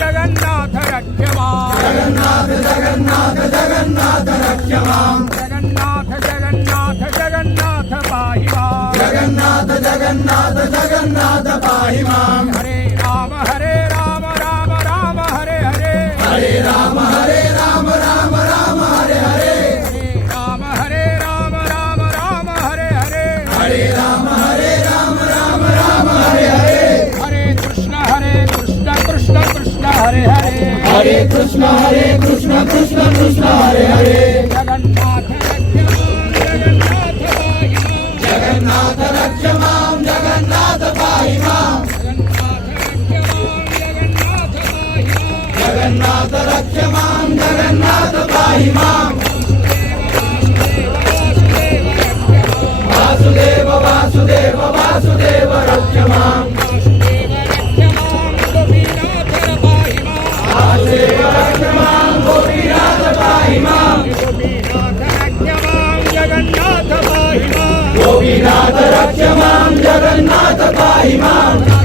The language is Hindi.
जगन्नाथ रक्ष मां जगन्नाथ जगन्नाथ जगन्नाथ रक्ष मां जगन्नाथ जगन्नाथ जगन्नाथ पाहि मां जगन्नाथ जगन्नाथ जगन्नाथ पाहि मां हरे राम राम राम हरे हरे हरे राम राम राम हरे हरे हरे राम राम हरे हरे हरे राम राम हरे हरे हरे कृष्ण कृष्ण कृष्ण हरे हरे हरे कृष्ण कृष्ण कृष्ण हरे हरे जगन्नाथ रक्ष मां जगन्नाथ पाहि मां जगन्नाथ रक्ष मां जगन्नाथ पाहि मां वासुदेव वासुदेव वासुदेव रक्ष मां वासुदेव रक्ष मां गोपीनाथ पाहि मां जगन्नाथ पाहि मां गोपीनाथ रक्ष मां जगन्नाथ पाहि मां